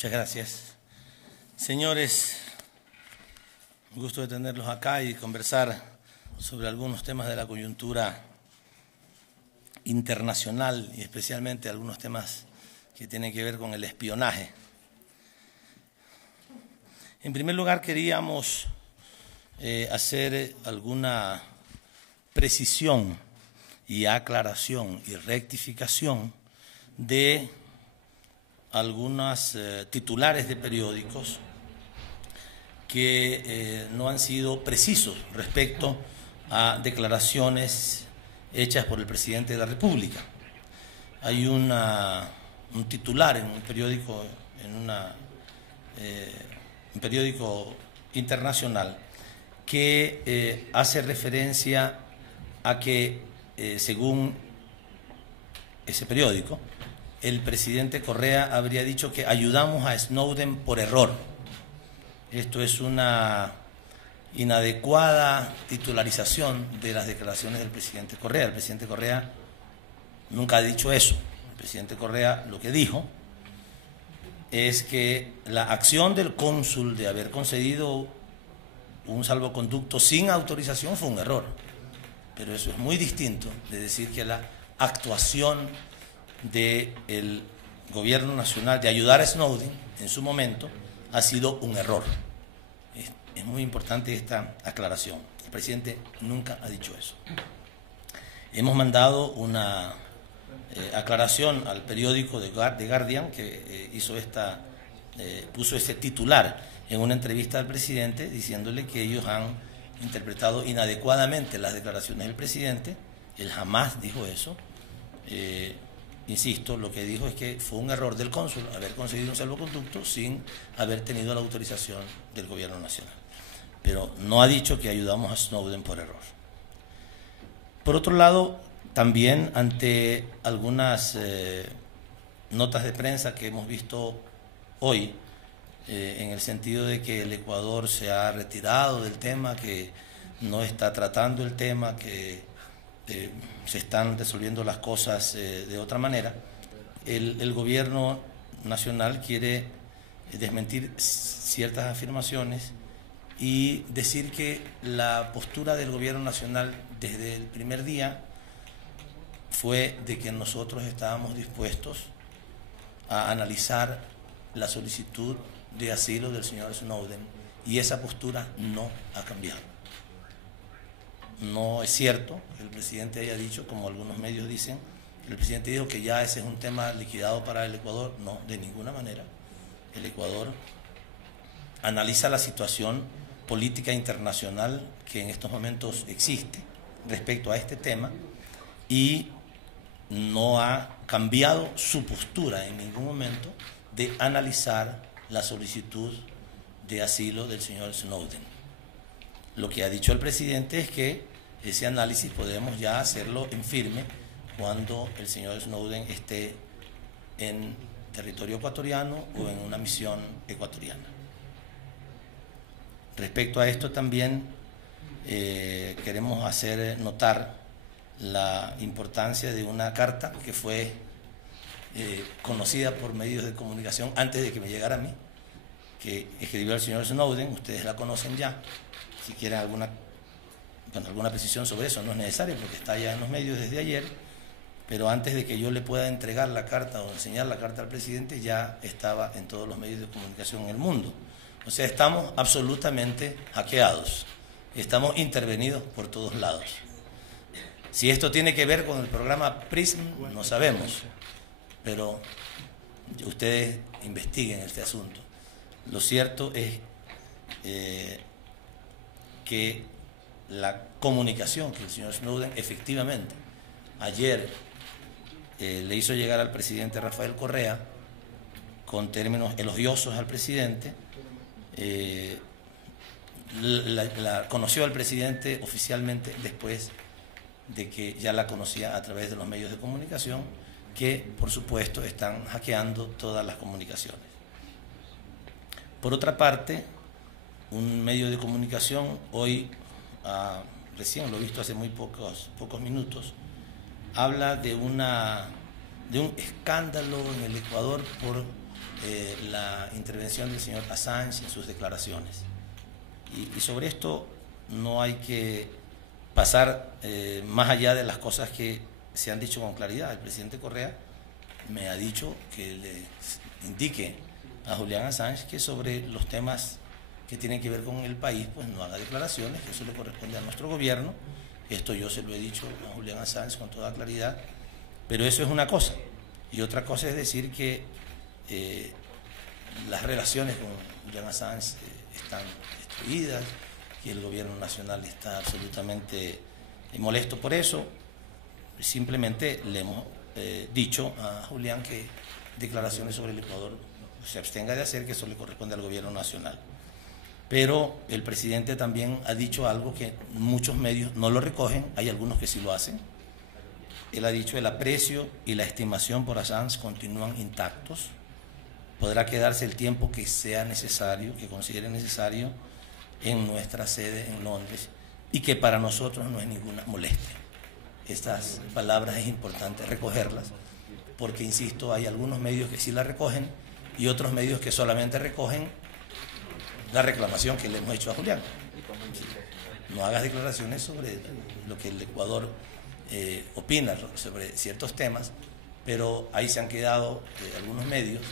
Muchas gracias. Señores, un gusto de tenerlos acá y conversar sobre algunos temas de la coyuntura internacional y especialmente algunos temas que tienen que ver con el espionaje. En primer lugar, queríamos hacer alguna precisión y aclaración y rectificación de algunas titulares de periódicos que no han sido precisos respecto a declaraciones hechas por el presidente de la República. Hay un titular en un periódico, un periódico internacional que hace referencia a que, según ese periódico, el presidente Correa habría dicho que ayudamos a Snowden por error. Esto es una inadecuada titularización de las declaraciones del presidente Correa. El presidente Correa nunca ha dicho eso. El presidente Correa lo que dijo es que la acción del cónsul de haber concedido un salvoconducto sin autorización fue un error. Pero eso es muy distinto de decir que la actuación del gobierno nacional de ayudar a Snowden en su momento ha sido un error. Es muy importante esta aclaración. El presidente nunca ha dicho eso. Hemos mandado una aclaración al periódico The Guardian que puso ese titular en una entrevista al presidente diciéndole que ellos han interpretado inadecuadamente las declaraciones del presidente. Él jamás dijo eso. Insisto, lo que dijo es que fue un error del cónsul haber concedido un salvoconducto sin haber tenido la autorización del gobierno nacional. Pero no ha dicho que ayudamos a Snowden por error. Por otro lado, también ante algunas notas de prensa que hemos visto hoy, en el sentido de que el Ecuador se ha retirado del tema, que no está tratando el tema, que se están resolviendo las cosas de otra manera, el gobierno nacional quiere desmentir ciertas afirmaciones y decir que la postura del gobierno nacional desde el primer día fue de que nosotros estábamos dispuestos a analizar la solicitud de asilo del señor Snowden, y esa postura no ha cambiado. No es cierto que el presidente haya dicho, como algunos medios dicen, el presidente dijo que ya ese es un tema liquidado para el Ecuador. No, de ninguna manera. El Ecuador analiza la situación política internacional que en estos momentos existe respecto a este tema y no ha cambiado su postura en ningún momento de analizar la solicitud de asilo del señor Snowden. Lo que ha dicho el presidente es que ese análisis podemos ya hacerlo en firme cuando el señor Snowden esté en territorio ecuatoriano o en una misión ecuatoriana. Respecto a esto también queremos hacer notar la importancia de una carta que fue conocida por medios de comunicación antes de que me llegara a mí, que escribió el señor Snowden. Ustedes la conocen ya. Si quieren alguna precisión sobre eso, no es necesario porque está ya en los medios desde ayer, pero antes de que yo le pueda entregar la carta o enseñar la carta al presidente, ya estaba en todos los medios de comunicación en el mundo. O sea, estamos absolutamente hackeados, estamos intervenidos por todos lados. Si esto tiene que ver con el programa PRISM, no sabemos, pero ustedes investiguen este asunto. Lo cierto es que la comunicación que el señor Snowden efectivamente ayer le hizo llegar al presidente Rafael Correa con términos elogiosos al presidente, la conoció al presidente oficialmente después de que ya la conocía a través de los medios de comunicación, que por supuesto están hackeando todas las comunicaciones. Por otra parte, un medio de comunicación hoy, recién lo he visto hace muy pocos minutos, habla de un escándalo en el Ecuador por la intervención del señor Assange en sus declaraciones. Y sobre esto no hay que pasar más allá de las cosas que se han dicho con claridad. El presidente Correa me ha dicho que le indique a Julian Assange que sobre los temas que tienen que ver con el país, pues no haga declaraciones, que eso le corresponde a nuestro gobierno. Esto yo se lo he dicho a Julian Assange con toda claridad, pero eso es una cosa. Y otra cosa es decir que las relaciones con Julian Assange están destruidas, que el gobierno nacional está absolutamente molesto por eso. Simplemente le hemos dicho a Julián que declaraciones sobre el Ecuador se abstenga de hacer, que eso le corresponde al gobierno nacional. Pero el presidente también ha dicho algo que muchos medios no lo recogen, hay algunos que sí lo hacen. Él ha dicho: el aprecio y la estimación por Assange continúan intactos. Podrá quedarse el tiempo que sea necesario, que considere necesario, en nuestra sede en Londres, y que para nosotros no es ninguna molestia. Estas palabras es importante recogerlas, porque, insisto, hay algunos medios que sí la recogen y otros medios que solamente recogen la reclamación que le hemos hecho a Julián. No hagas declaraciones sobre lo que el Ecuador opina sobre ciertos temas, pero ahí se han quedado algunos medios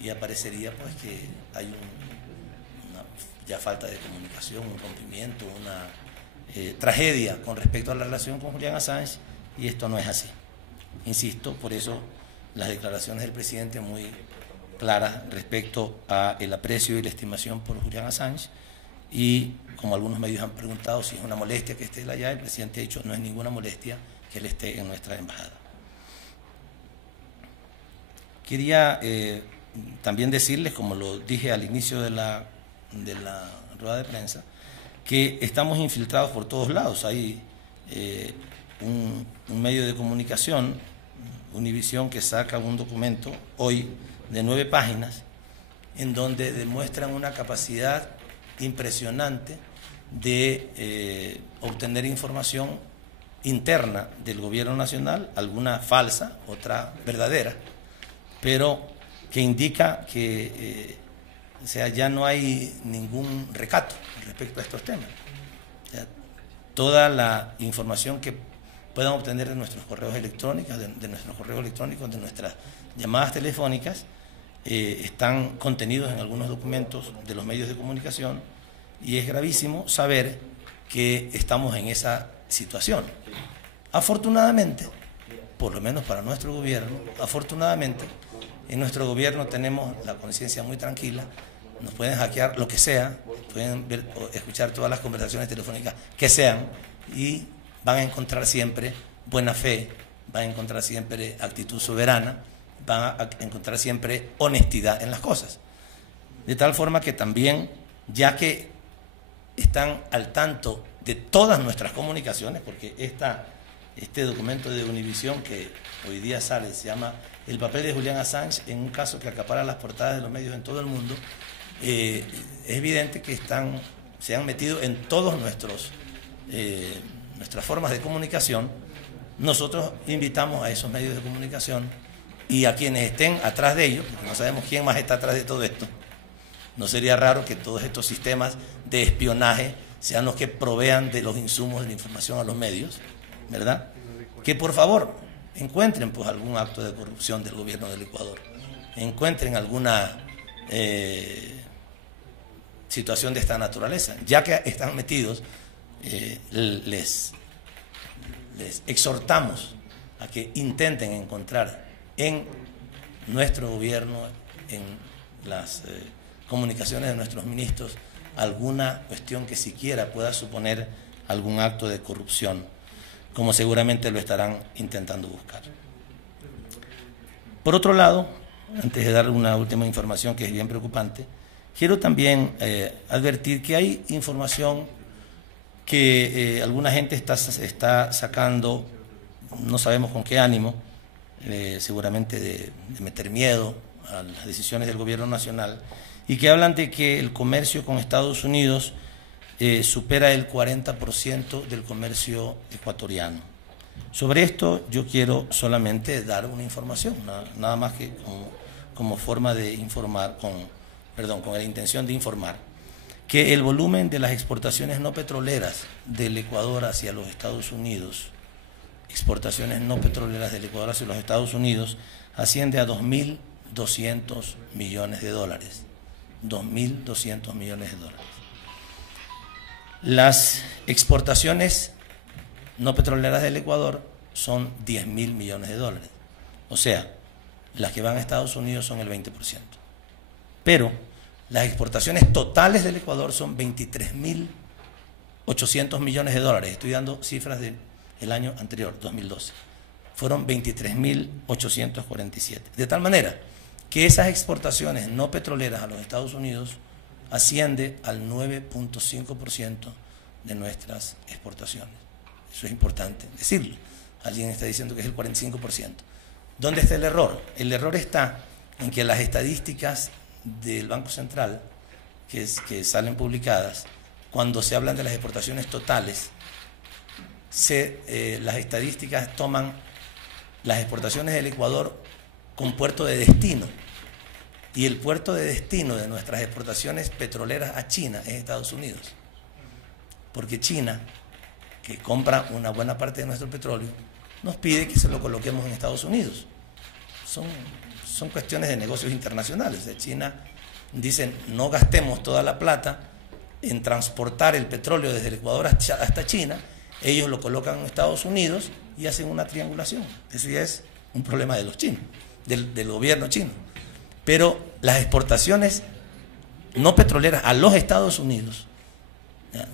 y aparecería pues que hay una ya falta de comunicación, un rompimiento, una tragedia con respecto a la relación con Julian Assange, y esto no es así. Insisto, por eso las declaraciones del presidente muy claras respecto a el aprecio y la estimación por Julian Assange, y como algunos medios han preguntado si es una molestia que esté él allá, el presidente ha dicho: no es ninguna molestia que él esté en nuestra embajada. Quería también decirles, como lo dije al inicio de la rueda de prensa, que estamos infiltrados por todos lados. Hay un medio de comunicación, Univisión, que saca un documento hoy de 9 páginas en donde demuestran una capacidad impresionante de obtener información interna del gobierno nacional, alguna falsa, otra verdadera, pero que indica que o sea, ya no hay ningún recato respecto a estos temas. O sea, toda la información que puedan obtener de nuestros correos electrónicos, de nuestras llamadas telefónicas, están contenidos en algunos documentos de los medios de comunicación, y es gravísimo saber que estamos en esa situación. Afortunadamente, por lo menos para nuestro gobierno, afortunadamente, en nuestro gobierno tenemos la conciencia muy tranquila. Nos pueden hackear lo que sea, pueden ver o escuchar todas las conversaciones telefónicas que sean, y van a encontrar siempre buena fe, van a encontrar siempre actitud soberana, van a encontrar siempre honestidad en las cosas. De tal forma que también, ya que están al tanto de todas nuestras comunicaciones, porque este documento de Univisión que hoy día sale se llama El papel de Julian Assange en un caso que acapara las portadas de los medios en todo el mundo, es evidente que se han metido en todos nuestras formas de comunicación. Nosotros invitamos a esos medios de comunicación y a quienes estén atrás de ellos, porque no sabemos quién más está atrás de todo esto. No sería raro que todos estos sistemas de espionaje sean los que provean de los insumos de la información a los medios, ¿verdad? Que por favor encuentren pues algún acto de corrupción del gobierno del Ecuador, encuentren alguna situación de esta naturaleza. Ya que están metidos, les exhortamos a que intenten encontrar en nuestro gobierno, en las comunicaciones de nuestros ministros, alguna cuestión que siquiera pueda suponer algún acto de corrupción, como seguramente lo estarán intentando buscar. Por otro lado, antes de dar una última información que es bien preocupante, quiero también advertir que hay información que alguna gente está sacando, no sabemos con qué ánimo, seguramente de meter miedo a las decisiones del gobierno nacional, y que hablan de que el comercio con Estados Unidos supera el 40% del comercio ecuatoriano. Sobre esto yo quiero solamente dar una información, nada más que como forma de informar, con la intención de informar, que el volumen de las exportaciones no petroleras del Ecuador hacia los Estados Unidos, exportaciones no petroleras del Ecuador hacia los Estados Unidos, asciende a 2.200 millones de dólares. 2.200 millones de dólares. Las exportaciones no petroleras del Ecuador son 10.000 millones de dólares. O sea, las que van a Estados Unidos son el 20%. Pero las exportaciones totales del Ecuador son 23.800 millones de dólares. Estoy dando cifras del año anterior, 2012. Fueron 23.847. De tal manera que esas exportaciones no petroleras a los Estados Unidos asciende al 9.5% de nuestras exportaciones. Eso es importante decirlo. Alguien está diciendo que es el 45%. ¿Dónde está el error? El error está en que las estadísticas del Banco Central, que salen publicadas, cuando se hablan de las exportaciones totales, las estadísticas toman las exportaciones del Ecuador con puerto de destino. Y el puerto de destino de nuestras exportaciones petroleras a China es Estados Unidos. Porque China, que compra una buena parte de nuestro petróleo, nos pide que se lo coloquemos en Estados Unidos. Son cuestiones de negocios internacionales. De China dicen, no gastemos toda la plata en transportar el petróleo desde el Ecuador hasta China. Ellos lo colocan en Estados Unidos y hacen una triangulación. Eso ya es un problema de los chinos, del gobierno chino. Pero las exportaciones no petroleras a los Estados Unidos,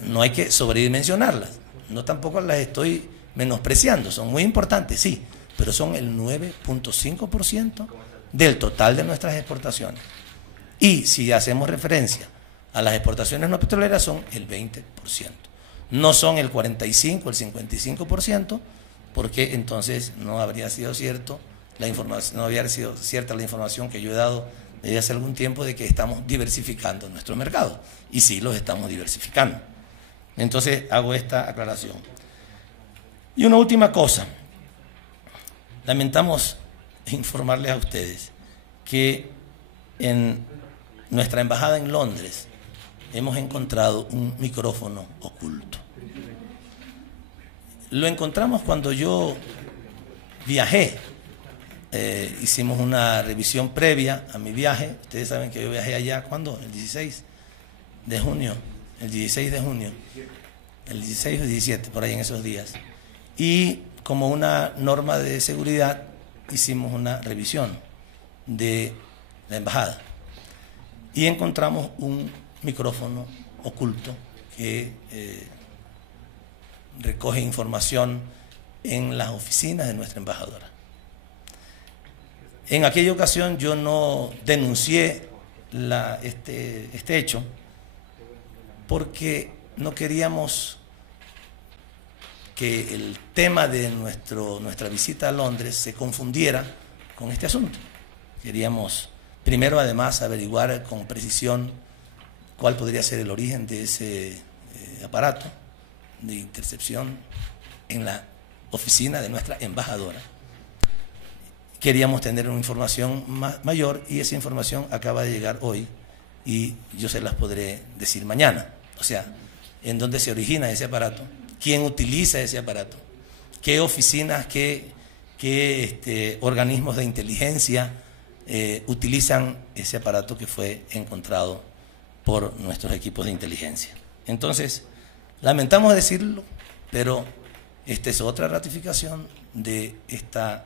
no hay que sobredimensionarlas. No tampoco las estoy menospreciando, son muy importantes, sí, pero son el 9.5% del total de nuestras exportaciones. Y si hacemos referencia a las exportaciones no petroleras, son el 20%. No son el 45%, el 55%, porque entonces no habría sido cierto la información, no habría sido cierta la información que yo he dado desde hace algún tiempo de que estamos diversificando nuestro mercado. Y sí, los estamos diversificando. Entonces hago esta aclaración. Y una última cosa. Lamentamos informarles a ustedes que en nuestra embajada en Londres hemos encontrado un micrófono oculto. Lo encontramos cuando yo viajé. Hicimos una revisión previa a mi viaje. Ustedes saben que yo viajé allá, ¿cuándo? El 16 de junio. El 16 de junio. El 16 o 17, por ahí en esos días. Y como una norma de seguridad, hicimos una revisión de la embajada. Y encontramos un micrófono oculto que recoge información en las oficinas de nuestra embajadora. En aquella ocasión yo no denuncié este hecho porque no queríamos que el tema de nuestra visita a Londres se confundiera con este asunto. Queríamos primero, además, averiguar con precisión cuál podría ser el origen de ese aparato de intercepción en la oficina de nuestra embajadora. Queríamos tener una información mayor y esa información acaba de llegar hoy y yo se las podré decir mañana. O sea, en dónde se origina ese aparato, quién utiliza ese aparato, qué oficinas, qué organismos de inteligencia utilizan ese aparato que fue encontrado por nuestros equipos de inteligencia. Entonces, lamentamos decirlo, pero esta es otra ratificación de esta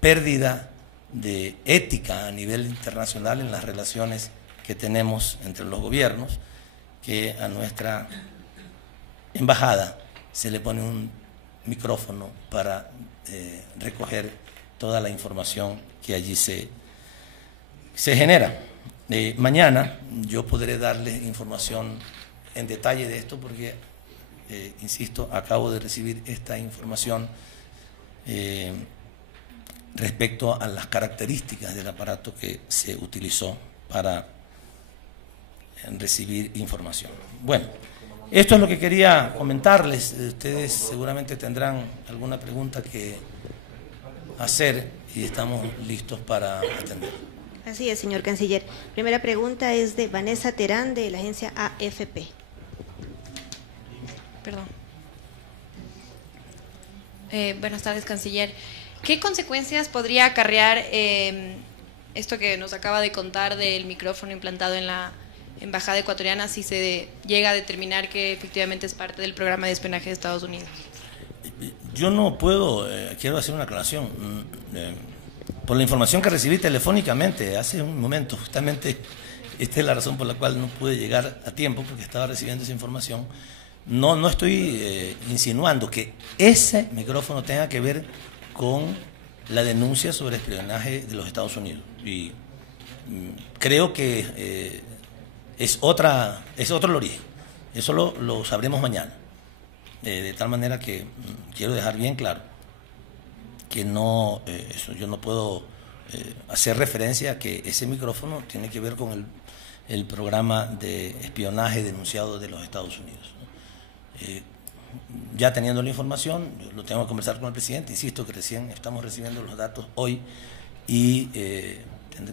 pérdida de ética a nivel internacional en las relaciones que tenemos entre los gobiernos, que a nuestra embajada se le pone un micrófono para recoger toda la información que allí se genera. Mañana yo podré darles información en detalle de esto porque, insisto, acabo de recibir esta información respecto a las características del aparato que se utilizó para recibir información. Bueno, esto es lo que quería comentarles. Ustedes seguramente tendrán alguna pregunta que hacer y estamos listos para atender. Así es, señor canciller. Primera pregunta es de Vanessa Terán, de la agencia AFP. Perdón. Buenas tardes, canciller. ¿Qué consecuencias podría acarrear esto que nos acaba de contar del micrófono implantado en la embajada ecuatoriana si se llega a determinar que efectivamente es parte del programa de espionaje de Estados Unidos? Yo no puedo, quiero hacer una aclaración. Por la información que recibí telefónicamente hace un momento, justamente esta es la razón por la cual no pude llegar a tiempo, porque estaba recibiendo esa información. No estoy insinuando que ese micrófono tenga que ver con la denuncia sobre espionaje de los Estados Unidos. Y creo que es otro el origen. Eso lo sabremos mañana. De tal manera que quiero dejar bien claro que no, yo no puedo hacer referencia a que ese micrófono tiene que ver con el programa de espionaje denunciado de los Estados Unidos. Ya teniendo la información, yo lo tengo que conversar con el presidente, insisto que recién estamos recibiendo los datos hoy y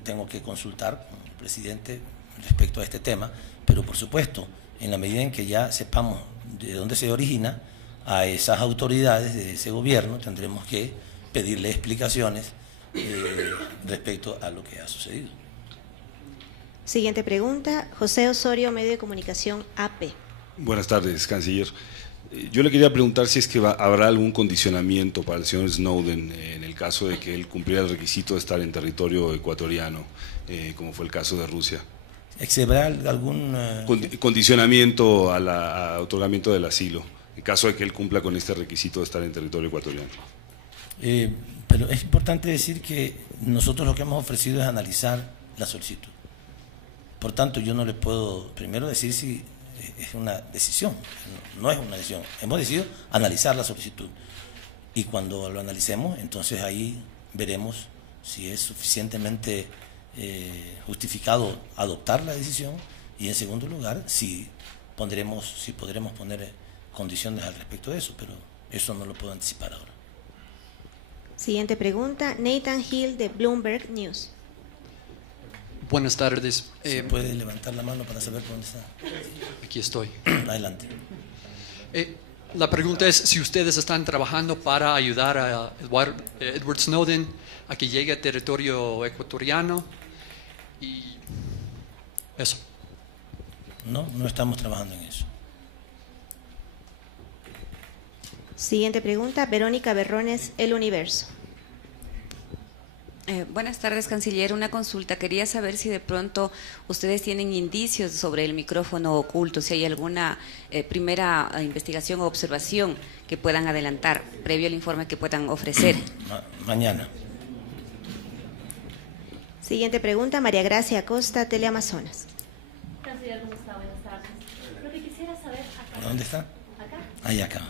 tengo que consultar con el presidente respecto a este tema, pero por supuesto, en la medida en que ya sepamos de dónde se origina, a esas autoridades de ese gobierno tendremos que pedirle explicaciones respecto a lo que ha sucedido. Siguiente pregunta, José Osorio, Medio de Comunicación AP. Buenas tardes, canciller. Yo le quería preguntar si es que habrá algún condicionamiento para el señor Snowden en el caso de que él cumpliera el requisito de estar en territorio ecuatoriano, como fue el caso de Rusia. ¿Habrá algún condicionamiento al otorgamiento del asilo, en caso de que él cumpla con este requisito de estar en territorio ecuatoriano? Pero es importante decir que nosotros lo que hemos ofrecido es analizar la solicitud. Por tanto, yo no le puedo primero decir si es una decisión. No es una decisión. Hemos decidido analizar la solicitud. Y cuando lo analicemos, entonces ahí veremos si es suficientemente justificado adoptar la decisión, y en segundo lugar, si podremos poner condiciones al respecto de eso, pero eso no lo puedo anticipar ahora. Siguiente pregunta, Nathan Hill, de Bloomberg News. Buenas tardes. ¿Se puede levantar la mano para saber dónde está? Aquí estoy. Adelante. La pregunta es si ustedes están trabajando para ayudar a Edward Snowden a que llegue a territorio ecuatoriano y eso. No estamos trabajando en eso. Siguiente pregunta, Verónica Berrones, El Universo. Buenas tardes, canciller. Una consulta. Quería saber si de pronto ustedes tienen indicios sobre el micrófono oculto, si hay alguna primera investigación o observación que puedan adelantar previo al informe que puedan ofrecer. Mañana. Siguiente pregunta, María Gracia Acosta, Teleamazonas. Canciller, ¿cómo está? Buenas tardes. Lo que quisiera saber acá. ¿Dónde está? ¿Acá? Ahí acá.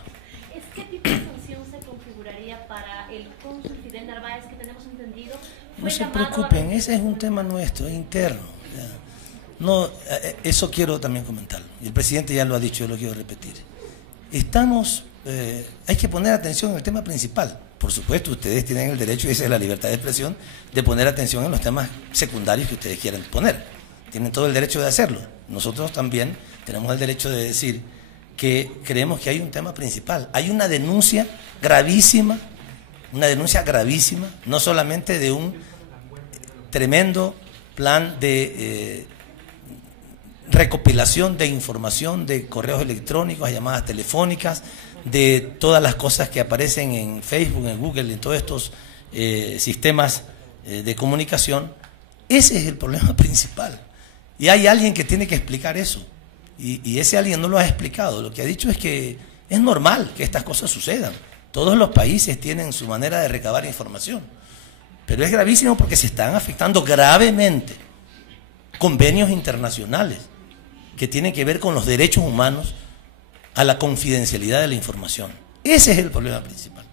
Es qué tipo de sanción se configuraría para el cónsul Fidel Narváez, que tenemos entendido. No se preocupen, ese es un tema nuestro, es interno. No, eso quiero también comentarlo. Y el presidente ya lo ha dicho, yo lo quiero repetir. Hay que poner atención en el tema principal. Por supuesto, ustedes tienen el derecho, y esa es la libertad de expresión, de poner atención en los temas secundarios que ustedes quieran poner. Tienen todo el derecho de hacerlo. Nosotros también tenemos el derecho de decir que creemos que hay un tema principal. Hay una denuncia gravísima, no solamente de un tremendo plan de recopilación de información, de correos electrónicos, llamadas telefónicas, de todas las cosas que aparecen en Facebook, en Google, en todos estos sistemas de comunicación. Ese es el problema principal. Y hay alguien que tiene que explicar eso. Y ese alguien no lo ha explicado. Lo que ha dicho es que es normal que estas cosas sucedan. Todos los países tienen su manera de recabar información. Pero es gravísimo porque se están afectando gravemente convenios internacionales que tienen que ver con los derechos humanos, a la confidencialidad de la información. Ese es el problema principal.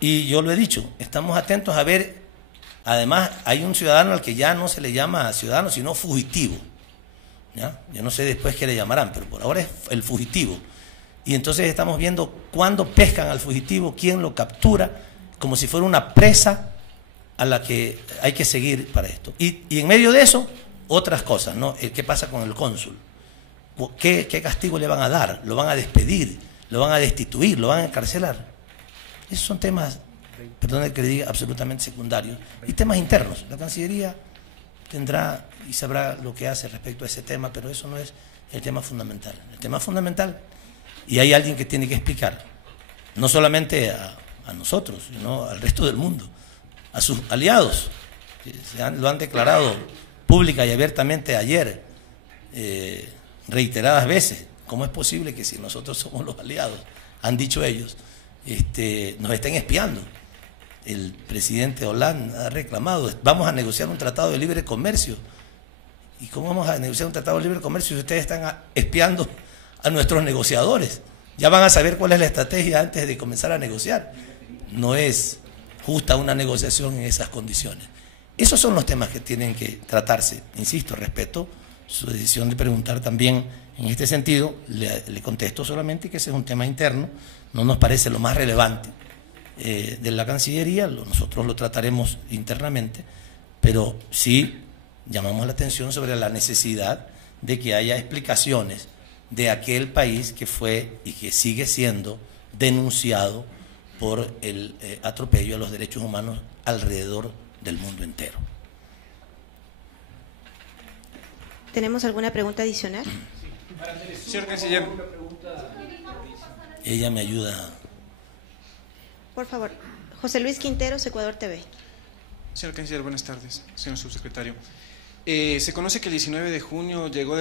Y yo lo he dicho, estamos atentos a ver, además hay un ciudadano al que ya no se le llama ciudadano, sino fugitivo. ¿Ya? Yo no sé después qué le llamarán, pero por ahora es el fugitivo. Y entonces estamos viendo cuándo pescan al fugitivo, quién lo captura, como si fuera una presa a la que hay que seguir para esto. Y en medio de eso, otras cosas, ¿no? ¿Qué pasa con el cónsul? ¿Qué castigo le van a dar? ¿Lo van a despedir? ¿Lo van a destituir? ¿Lo van a encarcelar? Esos son temas, perdón que le diga, absolutamente secundarios. Y temas internos. La Cancillería tendrá y sabrá lo que hace respecto a ese tema, pero eso no es el tema fundamental. El tema fundamental, y hay alguien que tiene que explicar, no solamente a nosotros, sino al resto del mundo, a sus aliados, que lo han declarado pública y abiertamente ayer, reiteradas veces. ¿Cómo es posible que si nosotros somos los aliados, han dicho ellos, nos estén espiando? El presidente Hollande ha reclamado, vamos a negociar un tratado de libre comercio. ¿Y cómo vamos a negociar un tratado de libre comercio si ustedes están espiando a nuestros negociadores? Ya van a saber cuál es la estrategia antes de comenzar a negociar. No es justa una negociación en esas condiciones. Esos son los temas que tienen que tratarse. Insisto, respeto su decisión de preguntar también en este sentido. Le contesto solamente que ese es un tema interno, no nos parece lo más relevante de la Cancillería, nosotros lo trataremos internamente, pero sí llamamos la atención sobre la necesidad de que haya explicaciones de aquel país que fue y que sigue siendo denunciado por el atropello a los derechos humanos alrededor del mundo entero. ¿Tenemos alguna pregunta adicional? Señor Canciller. Ella me ayuda. Por favor, José Luis Quinteros, Ecuador TV. Señor Canciller, buenas tardes. Señor subsecretario. Se conoce que el 19 de junio llegó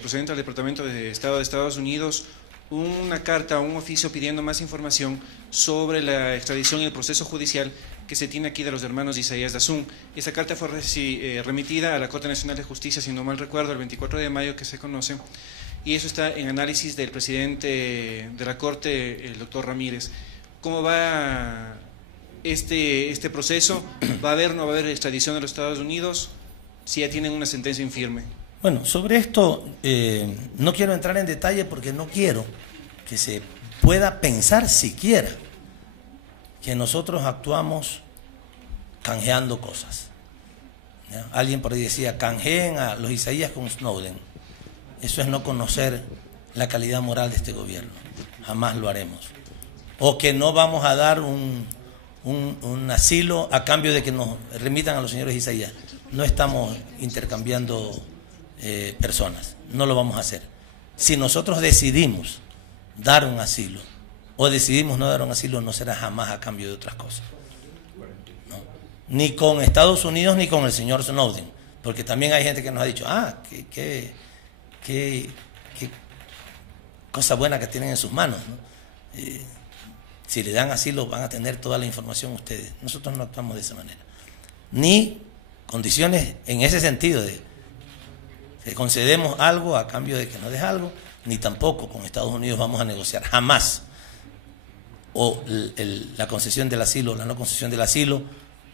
procedente al Departamento de Estado de Estados Unidos una carta, un oficio pidiendo más información sobre la extradición y el proceso judicial que se tiene aquí de los hermanos Isaías Dazún. Esa carta fue remitida a la Corte Nacional de Justicia, si no mal recuerdo, el 24 de mayo que se conoce, y eso está en análisis del presidente de la Corte, el doctor Ramírez. ¿Cómo va este proceso? ¿Va a haber o no va a haber extradición a los Estados Unidos si ya tienen una sentencia infirme? Bueno, sobre esto no quiero entrar en detalle porque no quiero que se pueda pensar siquiera que nosotros actuamos canjeando cosas. ¿Ya? Alguien por ahí decía, canjeen a los Isaías con Snowden. Eso es no conocer la calidad moral de este gobierno. Jamás lo haremos. O que no vamos a dar un asilo a cambio de que nos remitan a los señores Isaías. No estamos intercambiando personas, no lo vamos a hacer. Si nosotros decidimos dar un asilo o decidimos no dar un asilo, no será jamás a cambio de otras cosas, ¿no? Ni con Estados Unidos ni con el señor Snowden, porque también hay gente que nos ha dicho, qué cosa buena que tienen en sus manos, ¿no? Si le dan asilo van a tener toda la información ustedes. Nosotros no actuamos de esa manera, ni condiciones en ese sentido de que concedemos algo a cambio de que no des algo, ni tampoco con Estados Unidos vamos a negociar jamás o la concesión del asilo o la no concesión del asilo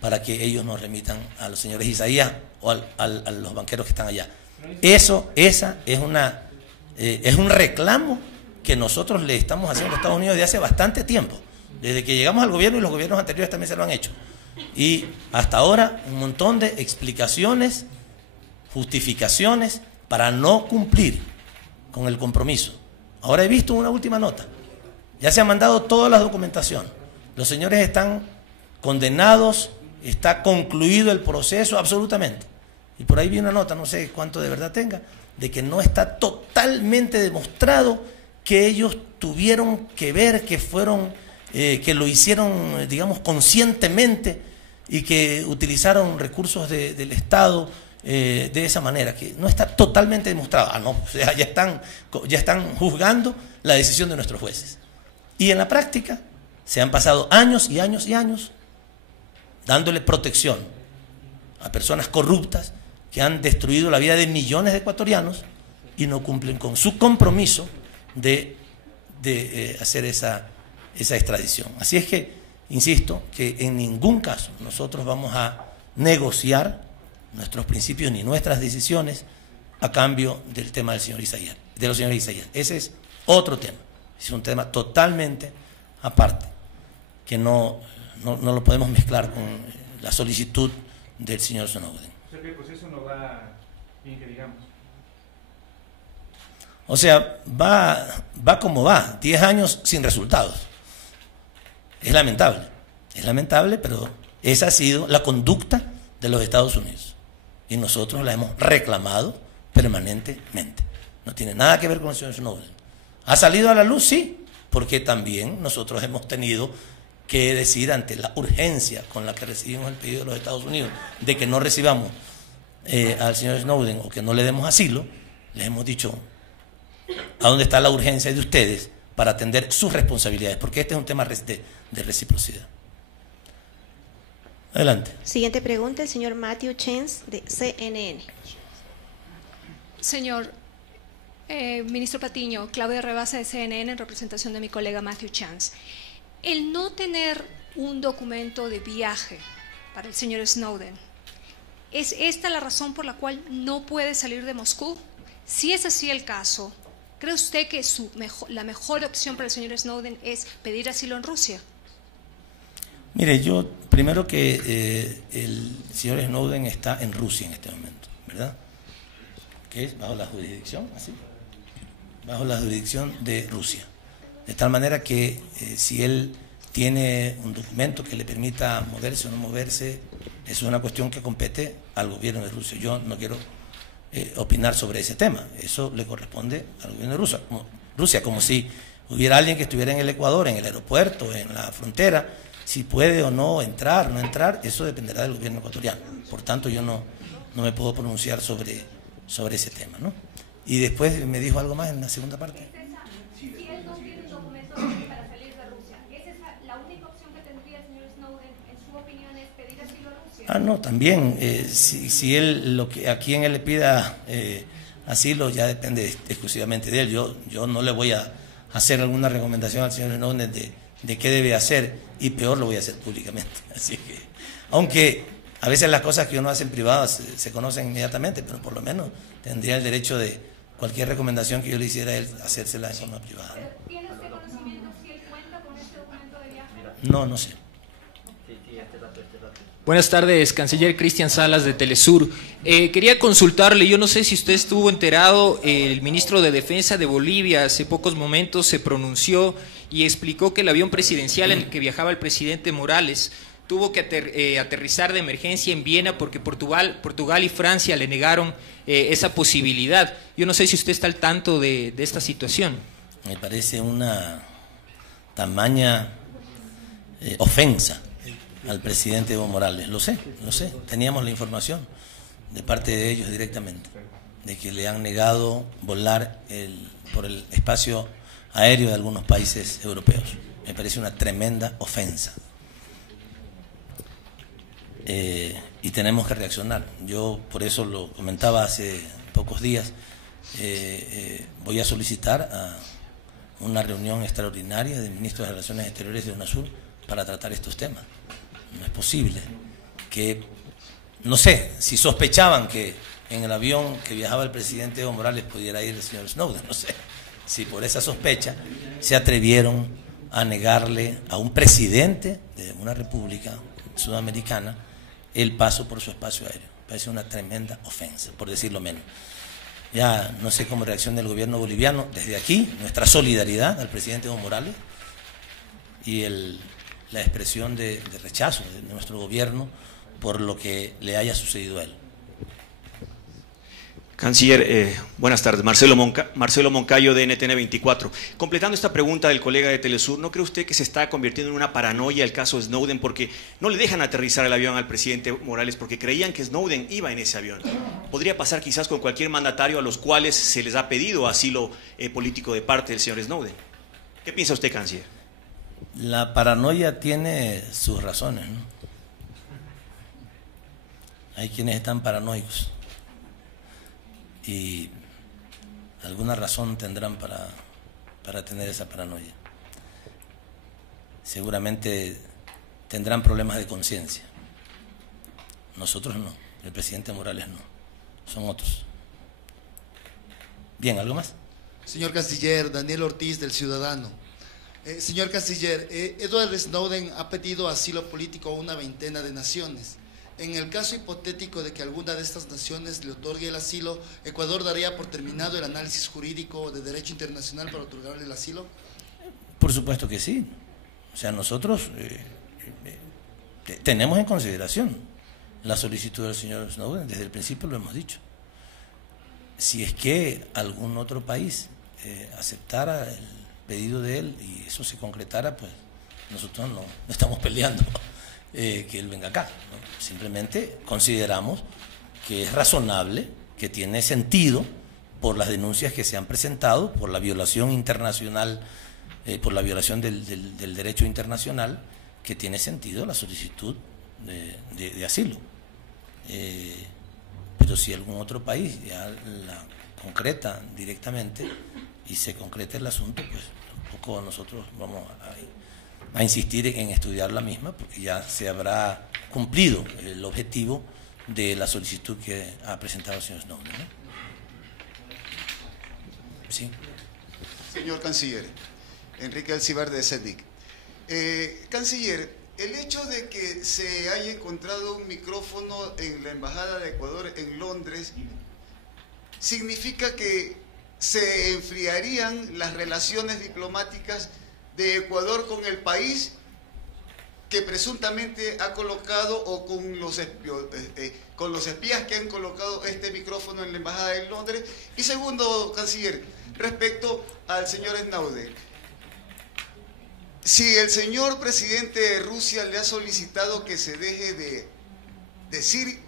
para que ellos nos remitan a los señores Isaías o a los banqueros que están allá. Esa es un reclamo que nosotros le estamos haciendo a Estados Unidos desde hace bastante tiempo, desde que llegamos al gobierno, y los gobiernos anteriores también se lo han hecho. Y hasta ahora un montón de explicaciones, justificaciones para no cumplir con el compromiso. Ahora he visto una última nota. Ya se ha mandado toda la documentación. Los señores están condenados, está concluido el proceso absolutamente. Y por ahí vi una nota, no sé cuánto de verdad tenga, de que no está totalmente demostrado que ellos tuvieron que ver, que fueron, que lo hicieron, digamos, conscientemente y que utilizaron recursos del Estado de esa manera, que no está totalmente demostrado. No, o sea, ya están juzgando la decisión de nuestros jueces. Y en la práctica se han pasado años y años y años dándole protección a personas corruptas que han destruido la vida de millones de ecuatorianos y no cumplen con su compromiso de hacer esa extradición. Así es que, insisto, que en ningún caso nosotros vamos a negociar nuestros principios ni nuestras decisiones a cambio del tema del señor Isaías, de los señores Isaías. Ese es otro tema, es un tema totalmente aparte, que no lo podemos mezclar con la solicitud del señor Snowden. O sea que el proceso no va bien, que digamos. O sea, va como va, 10 años sin resultados. Es lamentable, pero esa ha sido la conducta de los Estados Unidos. Y nosotros la hemos reclamado permanentemente. No tiene nada que ver con el señor Snowden. ¿Ha salido a la luz? Sí, porque también nosotros hemos tenido que decir ante la urgencia con la que recibimos el pedido de los Estados Unidos de que no recibamos al señor Snowden o que no le demos asilo, les hemos dicho a dónde está la urgencia de ustedes para atender sus responsabilidades, porque este es un tema de reciprocidad. Adelante. Siguiente pregunta, el señor Matthew Chance, de CNN. Señor ministro Patiño, Claudia Rebasa de CNN en representación de mi colega Matthew Chance. El no tener un documento de viaje para el señor Snowden, ¿es esta la razón por la cual no puede salir de Moscú? Si es así el caso, ¿cree usted que la mejor opción para el señor Snowden es pedir asilo en Rusia? Mire, yo primero que el señor Snowden está en Rusia en este momento, ¿verdad? Que es bajo la jurisdicción, así, bajo la jurisdicción de Rusia. De tal manera que si él tiene un documento que le permita moverse o no moverse, eso es una cuestión que compete al gobierno de Rusia. Yo no quiero opinar sobre ese tema, eso le corresponde al gobierno de Rusia, como si hubiera alguien que estuviera en el Ecuador, en el aeropuerto, en la frontera, si puede o no entrar, eso dependerá del gobierno ecuatoriano. Por tanto, yo no me puedo pronunciar sobre ese tema, ¿no? Y después me dijo algo más en la segunda parte. Si él no tiene un documento para salir de Rusia, ¿esa es la única opción que tendría el señor Snowden, en su opinión, es pedir asilo a Rusia? No, también, si él, a quien él le pida asilo, ya depende exclusivamente de él. Yo no le voy a hacer alguna recomendación al señor Snowden de qué debe hacer, y peor lo voy a hacer públicamente. Así que, aunque a veces las cosas que uno hace en privado se conocen inmediatamente, pero por lo menos tendría el derecho de cualquier recomendación que yo le hiciera a él, hacérsela en forma privada. ¿Tiene usted conocimiento si él cuenta con este documento de viaje? No sé. Buenas tardes, canciller Cristian Salas de Telesur. Quería consultarle, yo no sé si usted estuvo enterado, el ministro de Defensa de Bolivia hace pocos momentos se pronunció y explicó que el avión presidencial en el que viajaba el presidente Morales tuvo que aterrizar de emergencia en Viena porque Portugal y Francia le negaron esa posibilidad. Yo no sé si usted está al tanto de esta situación. Me parece una tamaña ofensa al presidente Evo Morales. Lo sé. Teníamos la información de parte de ellos directamente, de que le han negado volar por el espacio aéreo de algunos países europeos. Me parece una tremenda ofensa. Y tenemos que reaccionar. Yo por eso lo comentaba hace pocos días, voy a solicitar a una reunión extraordinaria de ministros de Relaciones Exteriores de UNASUR para tratar estos temas. No es posible que, no sé, si sospechaban que en el avión que viajaba el presidente Evo Morales pudiera ir el señor Snowden, no sé, si por esa sospecha se atrevieron a negarle a un presidente de una república sudamericana el paso por su espacio aéreo. Parece una tremenda ofensa, por decirlo menos. Ya no sé cómo reacciona el gobierno boliviano. Desde aquí, nuestra solidaridad al presidente Evo Morales y la expresión de rechazo de nuestro gobierno por lo que le haya sucedido a él. Canciller, buenas tardes. Marcelo Moncayo de NTN 24. Completando esta pregunta del colega de Telesur, ¿no cree usted que se está convirtiendo en una paranoia el caso Snowden porque no le dejan aterrizar el avión al presidente Morales porque creían que Snowden iba en ese avión? ¿Podría pasar quizás con cualquier mandatario a los cuales se les ha pedido asilo político de parte del señor Snowden? ¿Qué piensa usted, canciller? La paranoia tiene sus razones, ¿no? Hay quienes están paranoicos y alguna razón tendrán para tener esa paranoia. Seguramente tendrán problemas de conciencia. Nosotros no, el presidente Morales no, son otros. Bien, ¿algo más? Señor canciller, Daniel Ortiz del Ciudadano. Señor Canciller, Edward Snowden ha pedido asilo político a una veintena de naciones. En el caso hipotético de que alguna de estas naciones le otorgue el asilo, ¿Ecuador daría por terminado el análisis jurídico de derecho internacional para otorgarle el asilo? Por supuesto que sí. O sea, nosotros tenemos en consideración la solicitud del señor Snowden, desde el principio lo hemos dicho. Si es que algún otro país aceptara el pedido de él y eso se concretara, pues nosotros no estamos peleando que él venga acá, ¿no? Simplemente consideramos que es razonable, que tiene sentido por las denuncias que se han presentado, por la violación internacional, por la violación del derecho internacional, que tiene sentido la solicitud de asilo. Pero si algún otro país ya la concreta directamente y se concreta el asunto, pues tampoco nosotros vamos a insistir en estudiar la misma, porque ya se habrá cumplido el objetivo de la solicitud que ha presentado el señor Snowden, ¿no? Sí. Señor Canciller, Enrique Alcibar de CEDIC. Canciller, el hecho de que se haya encontrado un micrófono en la Embajada de Ecuador en Londres significa que se enfriarían las relaciones diplomáticas de Ecuador con el país que presuntamente ha colocado, o con los espías que han colocado este micrófono en la Embajada de Londres. Y segundo, Canciller, respecto al señor Snowden, si el señor presidente de Rusia le ha solicitado que se deje de decir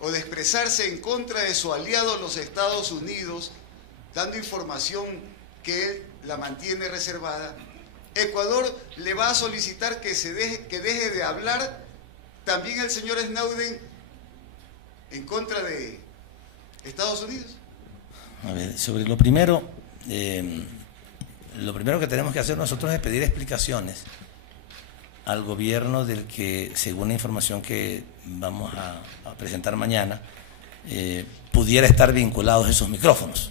o de expresarse en contra de su aliado los Estados Unidos, dando información que él la mantiene reservada, Ecuador le va a solicitar que deje de hablar también el señor Snowden en contra de Estados Unidos. A ver, sobre lo primero que tenemos que hacer nosotros es pedir explicaciones al gobierno del que, según la información que vamos a presentar mañana, pudiera estar vinculados esos micrófonos,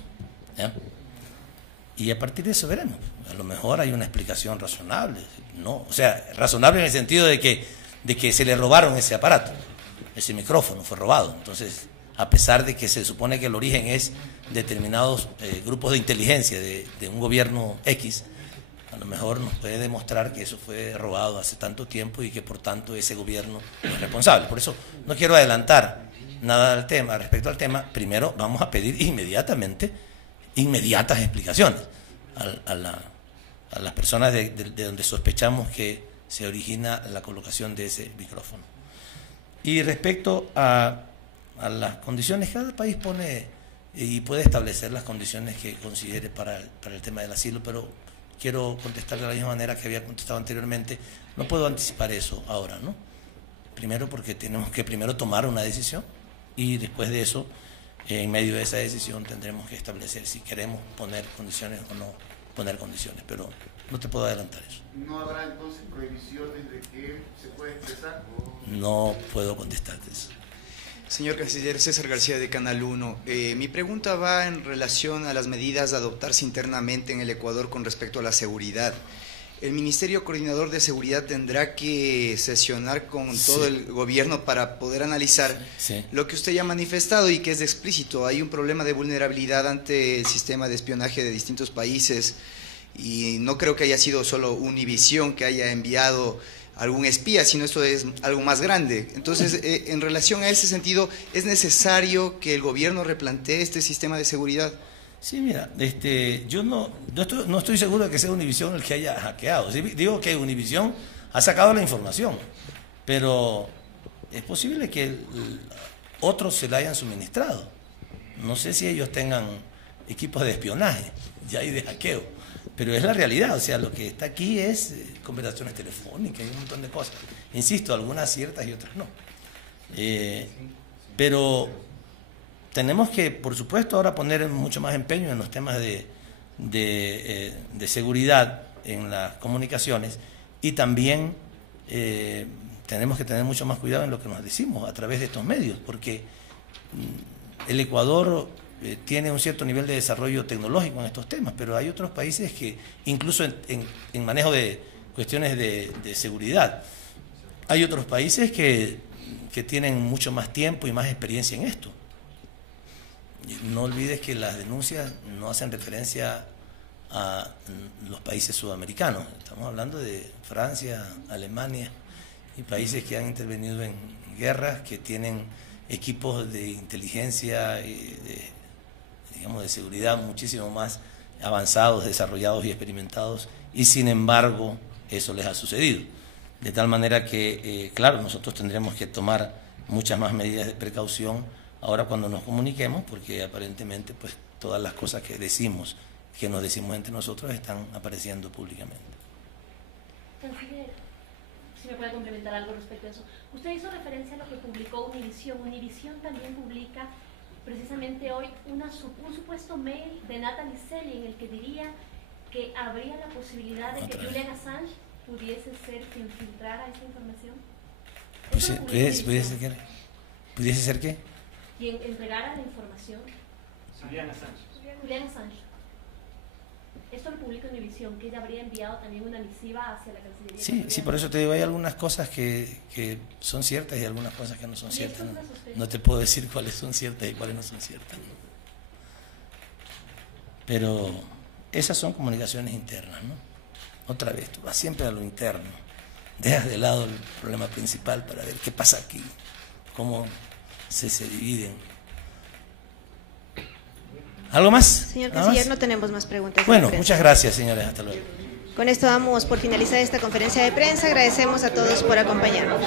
¿ya? Y a partir de eso veremos. A lo mejor hay una explicación razonable, ¿no? O sea, razonable en el sentido de que se le robaron ese aparato, ese micrófono fue robado. Entonces, a pesar de que se supone que el origen es determinados grupos de inteligencia de un gobierno X, a lo mejor nos puede demostrar que eso fue robado hace tanto tiempo y que por tanto ese gobierno no es responsable. Por eso no quiero adelantar nada al tema, respecto al tema. Primero vamos a pedir inmediatas explicaciones a las personas de donde sospechamos que se origina la colocación de ese micrófono. Y respecto a las condiciones, cada país pone y puede establecer las condiciones que considere para el tema del asilo, pero quiero contestar de la misma manera que había contestado anteriormente. No puedo anticipar eso ahora, ¿no? Primero porque tenemos que primero tomar una decisión y después de eso, en medio de esa decisión, tendremos que establecer si queremos poner condiciones o no poner condiciones, pero no te puedo adelantar eso. ¿No habrá entonces prohibiciones de que se pueda expresar? No puedo contestarte eso. Señor Canciller, César García de Canal 1. Mi pregunta va en relación a las medidas a adoptarse internamente en el Ecuador con respecto a la seguridad. El Ministerio Coordinador de Seguridad tendrá que sesionar con todo el gobierno para poder analizar lo que usted ya ha manifestado y que es explícito. Hay un problema de vulnerabilidad ante el sistema de espionaje de distintos países y no creo que haya sido solo Univisión que haya enviado algún espía, sino esto es algo más grande. Entonces, en relación a ese sentido, ¿es necesario que el gobierno replantee este sistema de seguridad? Sí, mira, yo no estoy seguro de que sea Univisión el que haya hackeado. Sí, digo que Univisión ha sacado la información, pero es posible que otros se la hayan suministrado. No sé si ellos tengan equipos de espionaje ya y de hackeo, pero es la realidad. O sea, lo que está aquí es conversaciones telefónicas y un montón de cosas. Insisto, algunas ciertas y otras no. Pero tenemos que, por supuesto, ahora poner mucho más empeño en los temas de seguridad en las comunicaciones y también tenemos que tener mucho más cuidado en lo que nos decimos a través de estos medios, porque el Ecuador tiene un cierto nivel de desarrollo tecnológico en estos temas, pero hay otros países que, incluso en manejo de cuestiones de seguridad, hay otros países que tienen mucho más tiempo y más experiencia en esto. No olvides que las denuncias no hacen referencia a los países sudamericanos. Estamos hablando de Francia, Alemania y países que han intervenido en guerras, que tienen equipos de inteligencia y de seguridad muchísimo más avanzados, desarrollados y experimentados, y sin embargo eso les ha sucedido. De tal manera que, claro, nosotros tendremos que tomar muchas más medidas de precaución ahora cuando nos comuniquemos, porque aparentemente pues todas las cosas que nos decimos entre nosotros están apareciendo públicamente. Canciller, si me puede complementar algo respecto a eso. Usted hizo referencia a lo que publicó Univisión. Univisión también publica precisamente hoy un supuesto mail de Natalie Selly en el que diría que habría la posibilidad de que Julian Assange pudiese ser quien filtrara esta información. ¿Pudiese ser qué? Quien entregara la información. Julian Assange. Esto lo publica Univisión, que ella habría enviado también una misiva hacia la Cancillería. Sí, por eso te digo, hay algunas cosas que son ciertas y algunas cosas que no son ciertas. No te puedo decir cuáles son ciertas y cuáles no son ciertas. Pero esas son comunicaciones internas, ¿no? Otra vez, tú vas siempre a lo interno. Dejas de lado el problema principal para ver qué pasa aquí, cómo se dividen. ¿Algo más? Señor Canciller, no tenemos más preguntas. Bueno, muchas gracias, señores. Hasta luego. Con esto damos por finalizada esta conferencia de prensa. Agradecemos a todos por acompañarnos.